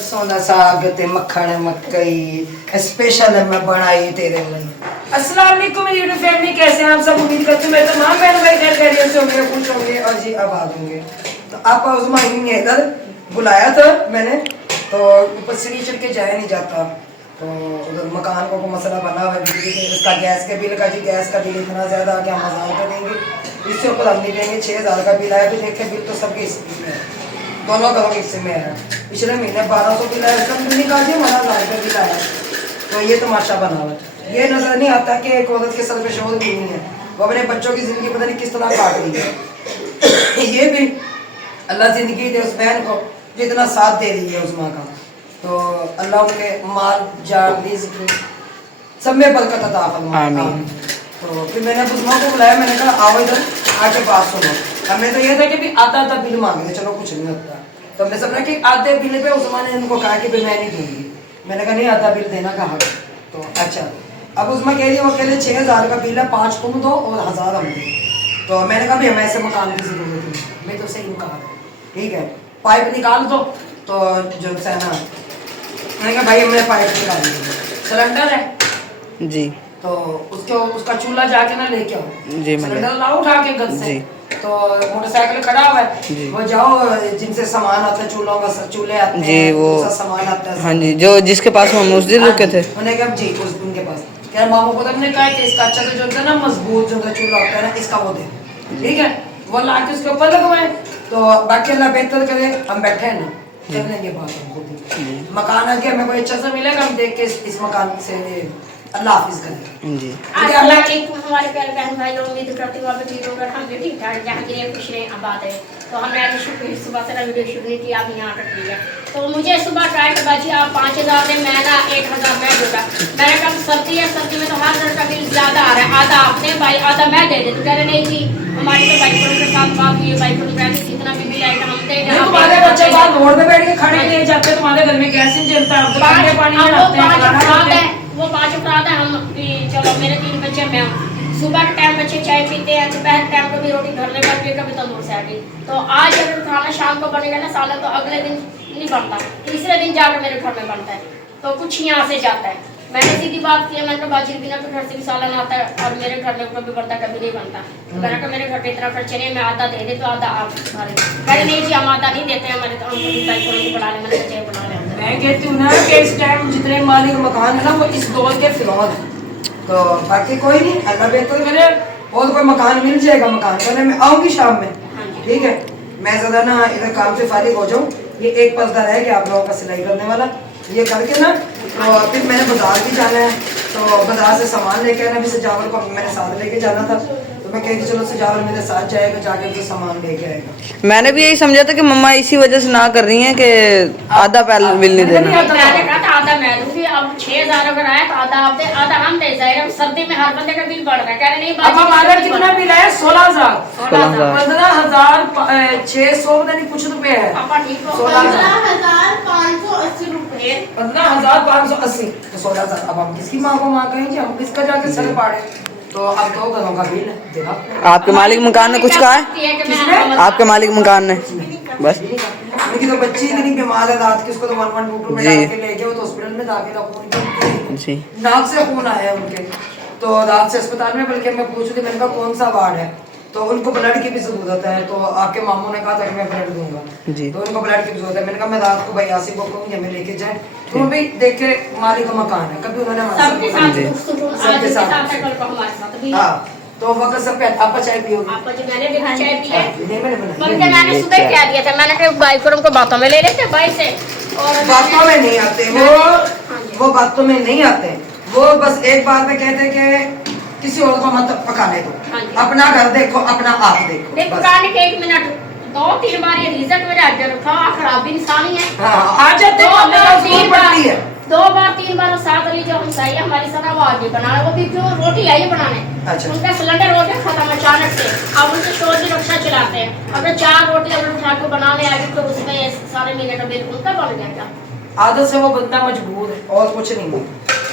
सोना साग ते मक्खन मकई स्पेशल मैं बनाई तेरे लिए। अस्सलाम वालेकुम यूट्यूब फैमिली, कैसे हैं आप सब? उम्मीद करती हूँ मैं तमाम बहन भाई घर खैरियत से होंगे, खुश होंगे और जी अब आ दूंगे। तो आप उस्मा ने इधर बुलाया था मैंने, तो ऊपर सीढ़ी चढ़ के जाया नहीं जाता। तो उधर मकान को मसला बना हुआ है बिजली के, उसका गैस के बिल का। जी गैस का बिल इतना ज़्यादा कि हम मजाक करेंगे, इससे ऊपर हम नहीं देंगे। 6000 का बिल आया। तो देखे बिल तो सबके हिस्से में है, दोनों घरों के हिस्से में है। पिछले महीने 1200 बिल आया, इसका बिल निकाल दिया, 1000 का बिल आया। तो ये तमाशा बना हुआ है। ये नजर नहीं आता कि एक औरत के सर पे शोर भी नहीं है, वो अपने बच्चों की जिंदगी पता नहीं किस तरह काट रही है। ये भी अल्लाह जिंदगी दे उस बहन को जो इतना साथ दे रही है उस माँ का। तो अल्लाह उनके माल जान रिज़्क़ सब में बरकत अता फरमाए। तो फिर मैंने उस माँ को बुलाया, मैंने कहा आओ इधर आके बात सुनो। हमें तो ये था कि भी आधा आधा बिल मांगे, चलो कुछ नहीं होता। तो हमने समझा कि आधे बिल पे उस माँ ने इनको कहा कि मैं नहीं दूंगी। मैंने कहा नहीं, आधा बिल देना कहा। तो अच्छा, अब उसमें कह रही है वो कह रहे 6000 का बिल है, 5 तुम दो और 1000 हम दो। तो मैंने कहा भी हमें ऐसे मकान की जरूरत है। मैं तो सही कहा ठीक है, पाइप निकाल दो। तो जो है ना, मैंने कहा भाई हमने पाइप निकाल दी। सिलेंडर है जी, तो उसका चूल्हा जाके ना लेके आओ। जी सिलेंडर लाओ उठा के घर से। जी। तो मोटरसाइकिल खड़ा हुआ है, वो जाओ जिनसे सामान आता है, चूल्हों का चूल्हे आते जी, हैं, वो सामान आता है। हाँ जी, जो जिसके पास हम उस दिन रुके थे। उन्हें कहा जी उनके पास क्या मामू को हमने कहा कि इसका अच्छा जो होता है ना मजबूत जो चूल्हा होता है ना, इसका वो दे। ठीक है, वो ला के उसके ऊपर लगवाए। तो बाकी अल्लाह बेहतर करे, हम बैठे हैं ना, कर लेंगे बात। हमको भी मकान आके हमें कोई अच्छा सा मिलेगा, हम देख के इस मकान से अल्लाह हाफिज करें जी। अस्सलाम वालेकुम हमारे प्यारे बहन भाई, उम्मीद करती हूँ आप ठीक होगा, हम भी ठीक ठाक जहाँ गिरे खुश रहे आबाद है। तो हमने आज सुबह से वीडियो शूट नहीं किया, आप यहाँ तक लिया। तो मुझे सुबह ट्राई कर बाजी आप 5000 दे, मैं ना 1000 मैं दूंगा। मैंने कहा सर्दी है, सर्दी में तो हर घर का बिल ज्यादा आ रहा है, आधा आपने भाई आधा मैं दे दे। तो कह रहे नहीं जी हमारी तो बाइकों के साथ बात हुई है, बाइकों में जितना भी बिल आएगा हम दे दें। तुम्हारे बच्चे बाहर रोड पे बैठ के खड़े नहीं जाते, तुम्हारे घर में गैस नहीं जलता, वो 5 अफराद है हम भी। चलो मेरे 3 बच्चे, मैं सुबह के टाइम बच्चे चाय पीते हैं, दोपहर के टाइम कभी रोटी घर में बनती है, कभी तंदूर से आती। तो आज अगर खाना शाम को बनेगा ना सालन, तो अगले दिन नहीं बनता, तीसरे दिन जाकर मेरे घर में बनता है। तो कुछ यहाँ से जाता है। मैंने सीधी बात की, मैंने कहा बाजी बिना तो घर से भी सालन आता है और मेरे घर में कभी बनता कभी नहीं बनता। तो मैंने कहा मेरे घर पे इतना खर्चे नहीं, मैं आधा दे दे तो आधा आप कह नहीं जी हम आधा नहीं देते, हमारे तो हम बना ले, मैंने चाय बना ले। मैं कहती हूँ ना कि इस टाइम जितने मालिक मकान है ना वो इस दौर के फिलौन। तो बाकी कोई नहीं, अल्लाह बेहतर करे और कोई मकान मिल जाएगा। मकान करने में आऊंगी शाम में, ठीक है। मैं ज्यादा ना इधर काम से फारिग हो जाऊँ। ये एक पर्दा रह गया आप लोगों का सिलाई करने वाला, ये करके ना तो फिर मैंने बाजार भी जाना है। तो बाजार से सामान लेके आना, भी सजावल को मैंने साथ लेके जाना था। तो मैं कहती चलो सजावल मेरे साथ जाएगा, जाके तो सामान लेके आएगा। मैंने भी यही समझा था कि मम्मा इसी वजह से ना कर रही हैं कि आधा बिल नहीं देना। मैंने कहा था आधा मैं दूंगी, अब 6000 अगर आया तो आधा आप दे, आधा हम दे जाएगा। सर्दी में हर बंदे का बिल बढ़ रहा है, कह रहे नहीं अब हमारा कितना बिल है? 16000 15600 पता नहीं कुछ रुपए है। पापा ठीक हो? 15580 रुपए। 15580 तो 16000। अब हम किसकी माँ को माँ कहेंगे, हम किसका जाके सर पाड़े। तो अब 2 घरों का बिल देखा। आपके मालिक मकान ने कुछ कहा है? आपके मालिक मकान ने बस उनकी तो बच्ची इतनी बीमार है, रात की उसको तो 112 में डाल के ले गए। तो हॉस्पिटल में दाखिल जी, नाक से खून आया उनके। तो रात से अस्पताल में, बल्कि मैं पूछ रही मैंने कहा कौन सा वार्ड है। तो उनको ब्लड की भी जरूरत है। तो आपके मामू ने कहा था कि मैं ब्लड दूंगा जी। तो उनको ब्लड की जरूरत है। मैंने कहा मैं रात को भाई आसिफ को कहूँगी हमें लेके जाए। तो भी देख के मालिक का मकान है, कभी उन्होंने सबके साथ सबके साथ हाँ। तो वक्त सब पे आप चाय पियोगे? आपको जो मैंने भी चाय पी है, नहीं मैंने बनाई। बल्कि मैंने सुबह क्या दिया था, मैंने कहा भाई को उनको बातों में ले लेते भाई से। और बातों में नहीं आते वो बातों में नहीं आते। वो बस एक बात में कहते हैं कि किसी और को मत पकाने दो, अपना घर देखो, अपना आप देखो। देख पकाने के 1 मिनट 2-3 बार ये रिजल्ट मेरे आगे रखा, खराब भी इंसानी है। हाँ, आ जाते हैं, 2 बार 3 बार साथ रही जो हम सही हमारी सना वो आगे बनाना, वो भी क्यों रोटी आई बनाने। अच्छा। उनका सिलेंडर हो गया खत्म अचानक से, अब उनसे शोर की रक्षा चलाते हैं। अगर 4 रोटी अगर उठा के बनाने आगे तो उसमें सारे महीने का बिल उनका बन गया। क्या आदत से वो बंदा मजबूर है और कुछ नहीं।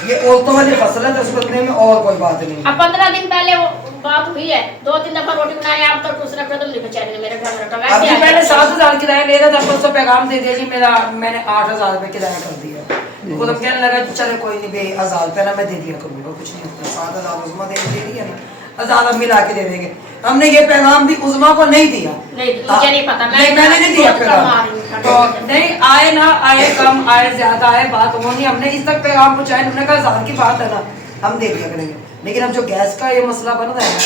ये औरतों वाली खसलत है उस बंदे में, और कोई बात नहीं। अब 15 दिन पहले वो बात हुई है, 2-3 दफा रोटी बनाई, आप तो दूसरा कदम नहीं बेचारे मेरे घर में रखा। अभी मैंने 7,000 किराया ले रहा था, परसों पैगाम दे दिया जी मेरा, मैंने 8,000 रुपये किराया कर दिया। वो तो कहने लगा चले कोई नहीं भाई 1,000 रुपये ना मैं दे दिया करूँगा, कुछ नहीं होता। 7,000 उस्मा दे रही है ना, 1,000 अब मिला के दे देंगे। हमने ये पैगाम भी उस्मा को नहीं दिया, मुझे नहीं पता, मैंने नहीं दिया पैगाम। तो नहीं आए ना आए, कम आए ज्यादा आए, बात वो नहीं, हमने इस तक पैगाम पहुँचाए। उन्होंने कहा 1,000 की बात है ना, हम दे दिया करेंगे। लेकिन अब जो गैस का ये मसला बन रहा है ना,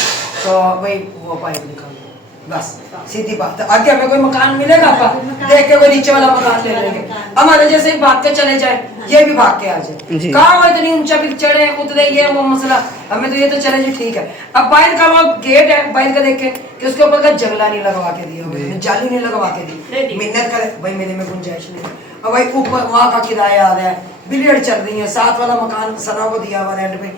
तो भाई वो पाइप निकाल दो, बस सीधी बात है। आगे हमें कोई मकान मिलेगा आपका, देख के कोई नीचे वाला मकान ले लेंगे। हमारे जैसे ही भाग के चले जाए, ये भी भाग के आ जाए, कहाँ वो इतनी ऊंचा भी चढ़े उतरे, ये वो मसला। हमें तो ये तो चले जी ठीक है। अब बाहर का वो गेट है, बाहर का देखे कि उसके ऊपर का जंगला नहीं लगवा के दिया, जाली नहीं लगवा के दी, मिन्नत करे भाई मेरे में गुंजाइश नहीं। और भाई ऊपर वहाँ का किराया आ रहा है, बिलियर्ड चल रही है, साथ वाला मकान सना को दिया हुआ रेंट पे,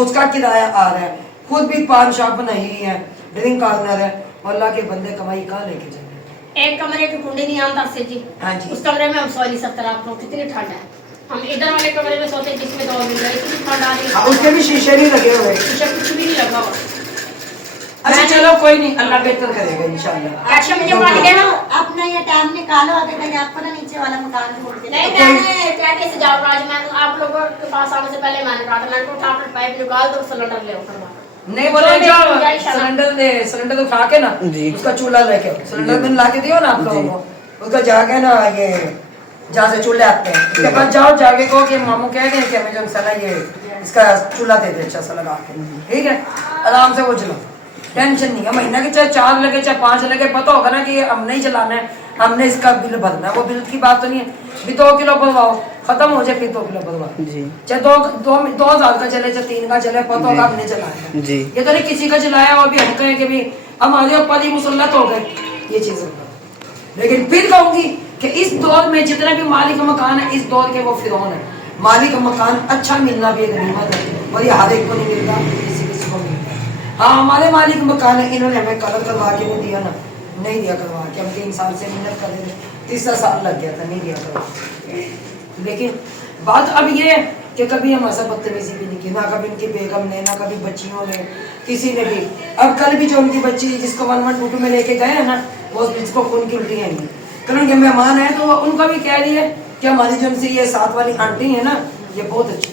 उसका किराया आ रहा है, खुद भी पान शॉप बनाई हुई है, ड्रिंक कॉर्नर है, और अल्लाह के बंदे कमाई कहाँ लेके जाएंगे। एक कमरे की कुंडी नहीं आमदार से जी, हाँ जी। उस कमरे में हम सो नहीं सकते रात को, कितनी ठंड है। हम इधर वाले कमरे में सोते जिसमें 2 मिल रहे, कितनी ठंड आ रही है। उसके भी शीशे नहीं लगे हुए। शीशे कुछ भी नहीं लगा हुआ। अच्छा चलो कोई नहीं, अल्लाह बेहतर करेगा इंशाल्लाह। अच्छा मुझे पानी देना। अपना ये टाइम निकालो, आगे कहीं आपको ना नीचे वाला मकान छोड़ के। नहीं मैंने कहते से जाओ राज, मैं आप लोगों के पास आने से पहले मैंने कहा था, मैंने को उठाकर पाइप निकाल दो, सिलेंडर ले करवा। नहीं बोले जाओ सिलेंडर तो उठा के ना उसका चूल्हा लेके आओ, सिलेंडर मैंने ला के दियो ना आप लोगों को, उसका जाके ना ये जहाँ से चूल्हे आते हैं उसके बाद जाओ जाके कहो कि मामू कह गए कि हमें जो साला ये इसका चूल्हा दे दे अच्छा सा लगा के, ठीक है आराम से वो चलो, टेंशन नहीं है। महीना के चाहे 4 लगे चाहे 5 लगे, पता होगा ना कि हमने ही चलाना है, हमने इसका बिल भरना है, वो बिल की बात तो नहीं है। भी 2 किलो भरवाओ, खत्म हो जाए फिर 2 किलो भरवाओ जी, चाहे 2,000 का चले चाहे 3 का चले, पता होगा हमने चलाया जी। ये तो नहीं किसी का चलाया और भी हम कहें कि भी हमारे ऊपर ही मुसल्लत हो गए ये चीजें। लेकिन फिर कहूंगी कि इस दौर में जितने भी मालिक मकान है, इस दौर के वो फिरौन है। मालिक मकान अच्छा मिलना भी एक नियमत है, और ये हर एक को नहीं मिलता, किसी किसी को मिलता है। हाँ हमारे मालिक मकान है, इन्होंने हमें कलर करवा के नहीं दिया ना, नहीं दिया करवा के, हम 3 साल से मेहनत कर रहे थे, 3 साल लग गया था, नहीं दिया करवा। लेकिन बात अब ये है कि कभी हमारे साथ बदतमीजी भी नहीं की, ना कभी उनकी बेगम ने, ना कभी बच्चियों ने, किसी ने भी। अब कल भी जो उनकी बच्ची जिसको 1122 में लेके गए हैं ना, वो जिसको खून की उल्टी आई, कल उनके मेहमान है तो उनका भी कह रही है कि हमारी जो उनसे ये साथ वाली आंटी है ना, ये बहुत अच्छी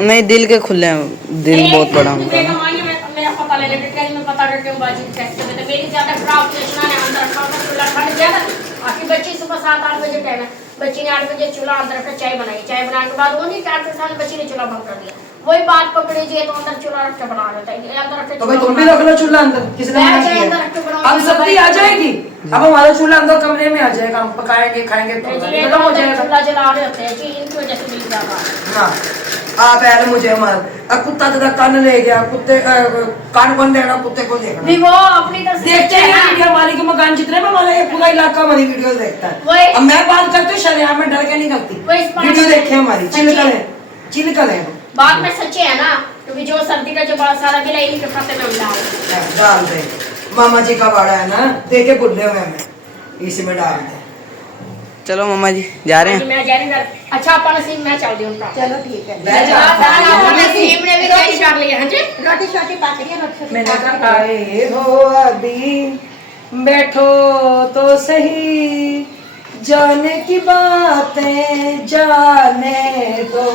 नहीं, दिल के खुले हैं, दिल बहुत बड़ा उनका। मेरा पता ले लेके कहीं मैं पता करके बाजी टेस्ट में, मेरी ज्यादा खराब चुना है अंदर का चूल्हा ठंड ज्यादा। आपकी बच्ची सुबह 7-8 बजे टाइम है, बच्ची ने 8 बजे चूल्हा अंदर रखा, चाय बनाई, चाय बनाने के बाद वो नहीं 4 साल बच्ची ने चूल्हा बंद कर दिया, वही बात पकड़ी जी तो अंदर चूल्हा रख के बना लेता है, अंदर रख के। तो भाई तुम भी रख लो चूल्हा अंदर, किसने मना किया? अब सब्जी आ जाएगी, अब हमारा चूल्हा अंदर कमरे में आ जाएगा, हम पकाएंगे खाएंगे तो खत्म हो जाएगा। चूल्हा जला रहे होते हैं जी, इनकी वजह से मिल जाता है। आप यार मुझे मार, अब कुत्ता तेरा कान ले गया, कुत्ते कान कौन देखना, कुत्ते को देखना। भी वो अपनी तरफ देखते हैं वीडियो मालिक मकान जितने में हमारे पूरा इलाका हमारी वीडियो देखता है। अब मैं बात करती हूँ शरिया में डर के नहीं करती, वीडियो देखे हमारी, चिलकल है बात में सच्चे है ना, क्योंकि जो सर्दी का जो बड़ा सारा बिल है इन्हीं के खाते में डाल दे। मामा जी का बाड़ा है ना, देखे बुढ़े हुए हमें इसी में डाल दे। चलो मम्मा जी जा रहे हैं। मैं जा रही हूँ। अच्छा अपन नसीब मैं चल दी उनका। चलो ठीक है, नसीब ने भी तैयारी कर ली है जी, रोटी शोटी पक रही है, रोटी मैंने कहा आए हो अभी बैठो तो सही, जाने की बातें जाने दो।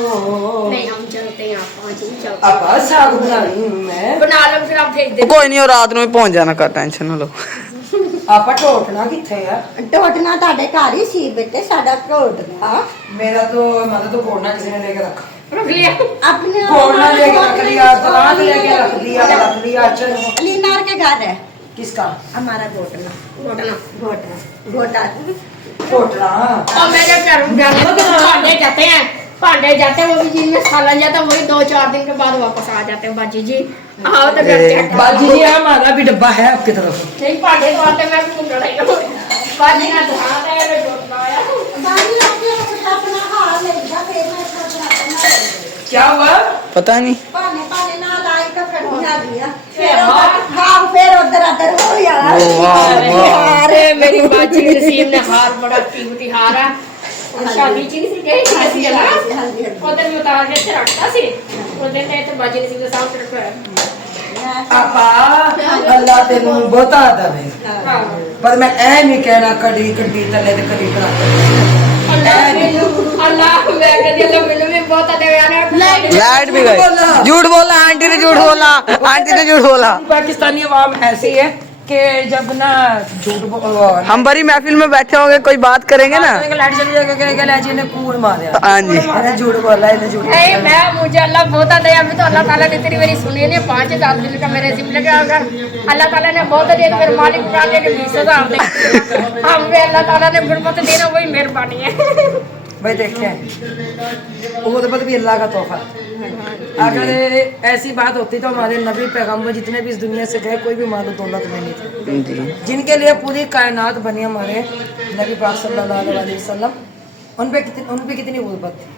नहीं हम चलते हैं, आप चलते अब साग बना रही हूँ मैं, बना लो फिर आप भेज दे। कोई नहीं, और रात में पहुंच जाना कर, टेंशन ना लो। आप टोटना किथे है? टोटना ਤੁਹਾਡੇ ਘਰ ਹੀ ਸੀ ਬੇਟੇ, ਸਾਡਾ ਟੋਟਨਾ मेरा तो मतलब तो घोड़ना किसी ने लेके रखा, रख लिया अपने घोड़ना लेके रख लिया, दलाल लेके रख लिया। चलो लीनार के घर है किसका? हमारा घोटना, घोटना घोटा घोटना। और मेरे भांडे जाते हैं, भांडे जाते हैं वो भी जिनमें सालन जाता है, वही 2-4 दिन के बाद वापस आ जाते हैं। बाजी जी आओ तो घर चेक बाजी जी हमारा भी डब्बा है आपकी तरफ। नहीं भांडे तो आते मैं भी लड़ाई बाजी ना ध्यान है रे जोतना आया बानी आके अपना हाल ले जा, फिर मैं अपना क्या हुआ पता नहीं, पाने पाने ना लाई तो फिर बुझा दिया, फिर उधर हो यार। अरे मेरी बाजी नसीब ने हार बड़ा कीमती हार है, शादी ची नहीं सी गई सी ना हाँ जी हाँ जी उधर में उतार के रखता सी उधर ने तो बाजी नहीं सी साफ रखा आपा अल्लाह तेनू बहुता अदब है हां पर मैं ऐ नहीं कहना कड़ी कड़ी तले ते कड़ी अल्लाह मैं कहती अल्लाह मैंने भी बहुत अदब यार लाइट भी गई। झूठ बोला आंटी ने, झूठ बोला आंटी ने, झूठ बोला। पाकिस्तानी अवाम ऐसी है कि जब ना झूठ हम बड़ी महफिल में बैठे होंगे, कोई बात करेंगे ना, लाइट चली जाएगा कहेगा लाजी ने कूड़ मारा हाँ जी। मैंने झूठ बोला है झूठ नहीं मैं मुझे अल्लाह बहुत दिया अभी तो अल्लाह ताला ने तेरी मेरी सुनी ने 5000 दिल का मेरे जिम लगा अगर अल्लाह ताला ने बहुत दिया मेरे मालिक का दे 20000 दे हमें अल्लाह ताला ने गुरबत देना वही मेहरबानी है भाई देखें गुर्बत भी अल्लाह का तोहफा है। अगर ऐसी बात होती तो हमारे नबी पैगंबर जितने भी इस दुनिया से गए कोई भी माल दौलत में नहीं थे, जिनके लिए पूरी कायनात बनी हमारे नबी पाक सल्लल्लाहु अलैहि वसल्लम, उन पे कितनी गुर्बत थी,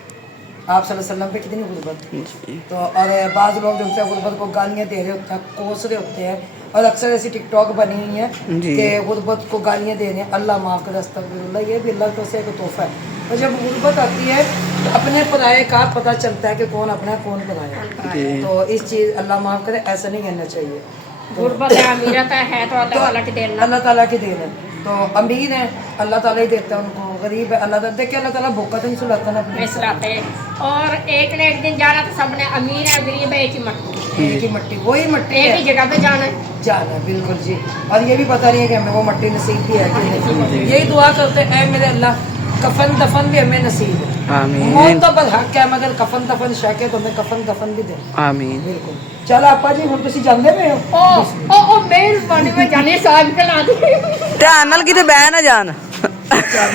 आप सल्लल्लाहु अलैहि वसल्लम पे कितनी गुर्बत थी। तो और बाज़ लोग जो है गुर्बत को गालियाँ दे रहे होते हैं, कोस रहे होते हैं, और अक्सर ऐसी टिकटॉक बनी हुई है कि गुर्बत को गालियाँ दे रहे हैं, अल्लाह माफ़ करे, अस्तगफिरुल्लाह, ये भी अल्लाह की तरफ से एक तोहफा है। और जब गुर्बत आती है तो अपने पराये का पता चलता है कि कौन अपना है कौन पराया है। तो इस चीज़ अल्लाह माफ़ करे, ऐसा नहीं कहना चाहिए। गुरबत है अमीरत है तो अल्लाह ताला की देन अल्लाह ताला की देन है। तो अमीर है अल्लाह ताला ही देता है उनको, गरीब है अल्लाह ताला, देखिए अल्लाह ताला भूखा तो नहीं सुलाता ना अपने, मिसराते और एक ने एक दिन जाना तो सबने अमीर है गरीब है एक ही मट्टी एक ही मट्टी, वही मट्टी एक है ही जगह पे जाना है जाना, बिल्कुल जी। और ये भी पता नहीं है कि हमें वो मट्टी नसीब भी है कि नहीं। यही दुआ करते हैं मेरे अल्लाह कफन दफन भी हमें नसीब है, आमीन मौत तो बस हक है, मगर कफन दफन शक है तो हमें कफन दफन भी दे। आमीन। बिल्कुल। चल आपा जी हम तुसी जानते पे हो ओ मेहरबानी में जाने साग खिला दी ध्यान नाल किते बह ना जान।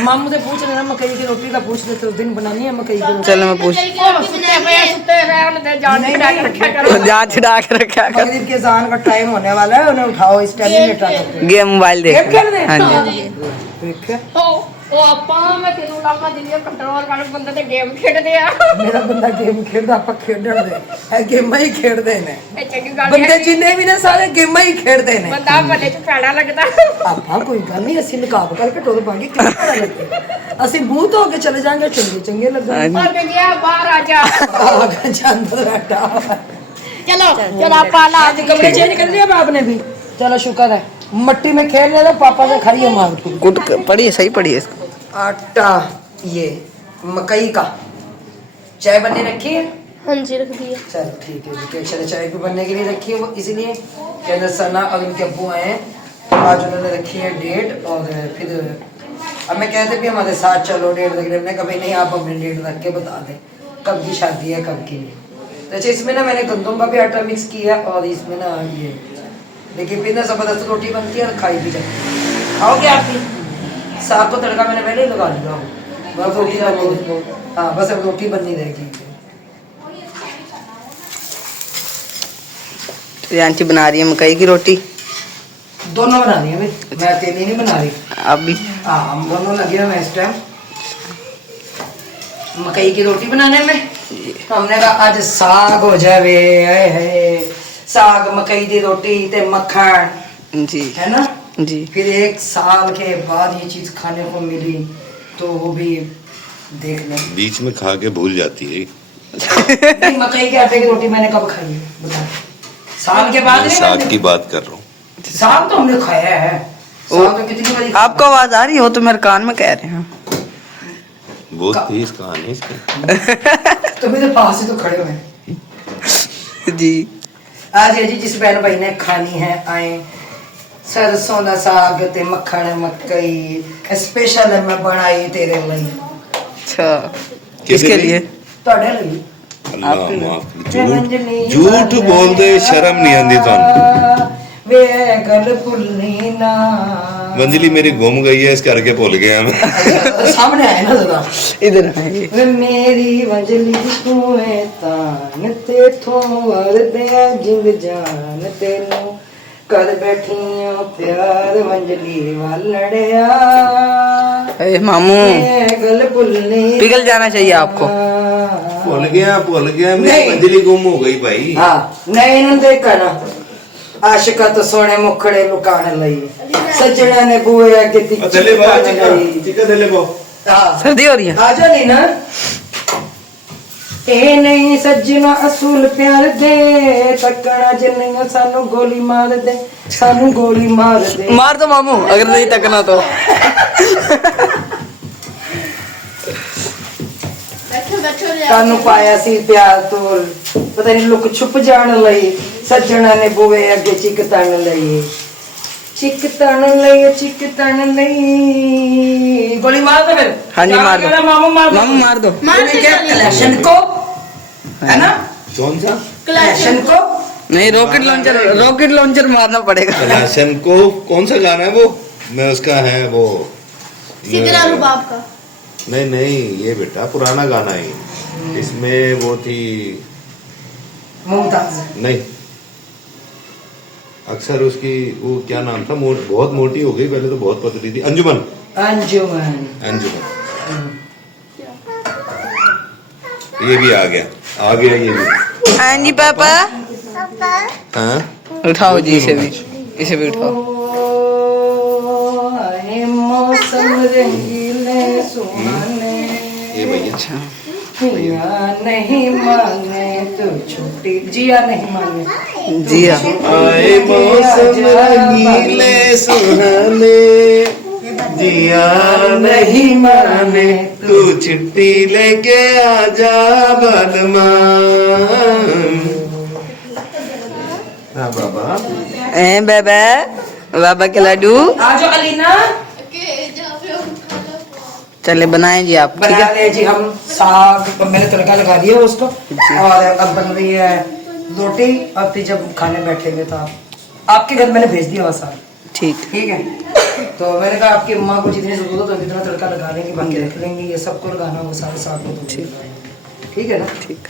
मामू से पूछ लेना मकई की रोटी का, पूछ लेते उस दिन बनानी है मकई की रोटी। चलो मैं पूछ सुते रहे उन्हें जान नहीं डाल रखा करो जान छिड़ा के रखा कर। मगरिब के अज़ान का टाइम होने वाला है, उन्हें उठाओ, इस टाइम नहीं लेटा सकते। गेम मोबाइल देख गेम खेल रहे हैं? हाँ जी। देखिए ओ आपा मैं तेनू लामा जिंदगी कंट्रोल कर बंदे ते गेम खेडदे आ मेरा बंदा गेम खेलदा, आप खेडण दे है, गेम ही खेडदे ने ए चंगी गल बंदे जिन्ने भी ने सारे गेम ही खेडदे ने। बंदा भले च पैड़ा लगदा ਆਪਾਂ ਕੋਈ ਗੱਲ ਨਹੀਂ, ਅਸੀਂ ਨਿਕਾਬ ਕਰਕੇ ਟੁਰ ਪਾਂਗੇ, ਕਿਹੜਾ ਪਤਾ ਲੱਗੇ, ਅਸੀਂ ਮੂੰਹ ਧੋ ਕੇ ਚਲੇ ਜਾਾਂਗੇ, ਚੰਗੇ ਚੰਗੇ ਲੱਗਾਂਗੇ। और मैं गया बाहर आ जा ਆਗਾ ਜਾਂਦਾ ਬੈਠਾ। चलो चलो आपा ला आज कपड़े चेंज कर लिया आपने भी, चलो शुक्र है। मट्टी में खेल रहे तो पापा से खाइए मार के। गुड पढ़िए, सही पढ़िए इसको। आटा ये मकई का, चाय बनने रखी है? हाँ जी रख दिया चलो ठीक है जी। चलो चाय भी बनने के लिए रखी है वो, इसलिए कि अंदर सना और उनके अब्बू आए हैं, आज उन्होंने रखी है डेट। और फिर अब मैं कहते भी हमारे साथ चलो डेट रख रहे, कभी नहीं, आप अपनी डेट रख के बता दें कब की शादी है कब की नहीं। तो अच्छा इसमें ना मैंने गंदम का भी आटा मिक्स किया और इसमें ना ये, लेकिन फिर ना ज़बरदस्त रोटी बनती है और खाई भी जाती है। खाओगे आप भी? साग को तड़का मैंने पहले ही लगा लिया, बस रोटी बननी, हाँ बस अब रोटी बननी रहेगी। आंटी बना रही है मकई की रोटी, दोनों बना रही है, मैं अकेली नहीं बना रही, आप भी। हाँ हम दोनों लगे हुए हैं इस टाइम मकई की रोटी बनाने में। तो हमने कहा आज साग हो जावे, है साग मकई की रोटी ते मक्खन जी है ना जी। फिर 1 साल के बाद ये चीज खाने को मिली, तो वो भी देख लें। बीच में खा के भूल जाती है। नहीं, मकई के आटे की रोटी मैंने कब खाई है बता, साल के बाद मैं नहीं साग खाते? की बात कर रहा हूँ। साग तो हमने खाया है, साग तो कितनी बारी आपको आवाज आ रही हो तो मेरे कान में कह रहे हैं। बहुत तेज कहानी इसकी। तो मेरे पास ही तो खड़े हुए हैं। जी आज है जी जिस बहन भाई ने खानी है आए, सरसों का साग ते मक्खन मकई स्पेशल है मैं बनाई तेरे लिए। अच्छा, किसके लिए? ਤੁਹਾਡੇ ਲਈ। अल्लाह आपके लिए? माफ, झूठ बोल दे, शर्म नहीं आती थानू। वे गल भुलनी ना। मंजली मेरी गुम गई है, इस करके भूल गया मैं। सामने आए ना दादा, इधर आइए। वे मेरी मंजली तू है तान ते थो वरदे जिंद जान तेनू कर बैठियां प्यार मंजली वालड़िया। अरे मामू गल भुलनी पिघल जाना चाहिए आपको। भूल गया मेरी नहीं। मंजली गुम हो गई भाई। हाँ नहीं इन्होंने देखा ना, आशिका तो सोने मुखड़े लुकाने लई, सजड़ा ने बुए के थले बाहर चिका थले बाहर। हाँ सर्दी हो रही है। आजा नहीं ना ए नहीं सज्जना असूल प्यार दे तकना जिन्ने सानू गोली मार दे सानू गोली मार दे मार दो मामू अगर नहीं तकना तो। सानू पाया सी प्यार तोल पता नहीं लुक छुप जान लई सज्जना ने बुवे अगे चिक तन लई गोली मार दो फिर। हाँ जी मार दो मामू मार दो। मामू मार दो। क्या कलेक्शन को है ना कौन सा कलेक्शन को नहीं रॉकेट लॉन्चर मारना पड़ेगा। कलाशन को कौन सा गाना है वो? मैं उसका है वो सिद्धरा रुबाब का। नहीं नहीं, ये बेटा पुराना गाना है। इसमें वो थी मुमताज नहीं, अक्सर उसकी वो क्या नाम था, बहुत मोटी हो गई, पहले तो बहुत पतली थी। अंजुमन। अंजुमन ये भी आ गया ये भी। हाँ जी पापा हाँ उठाओ जी इसे भी उठाओ। आए मौसम रंगीले सुहाने ये भैया जिया नहीं माने तो छुट्टी जिया नहीं माने जी हाँ। आए मौसम रंगीले सुहाने जिया नहीं माने तू छुट्टी लेके आजा बलमा। हाँ बाबा बाबा के लड्डू आजो अलीना चले बनाए जी आप। ठीक बना है रहे जी हम साग तो मैंने तड़का लगा दिया उसको और अब बन रही है रोटी। अब फिर जब खाने बैठेंगे तो आपके घर मैंने भेज दिया हुआ साग। ठीक ठीक है तो मैंने कहा आपकी अम्मा को जितनी जरूरत हो जितना तड़का लगा लेंगे बाकी रख लेंगे ये सबको लगाना होगा सारे साग को। ठीक है ना? ठीक।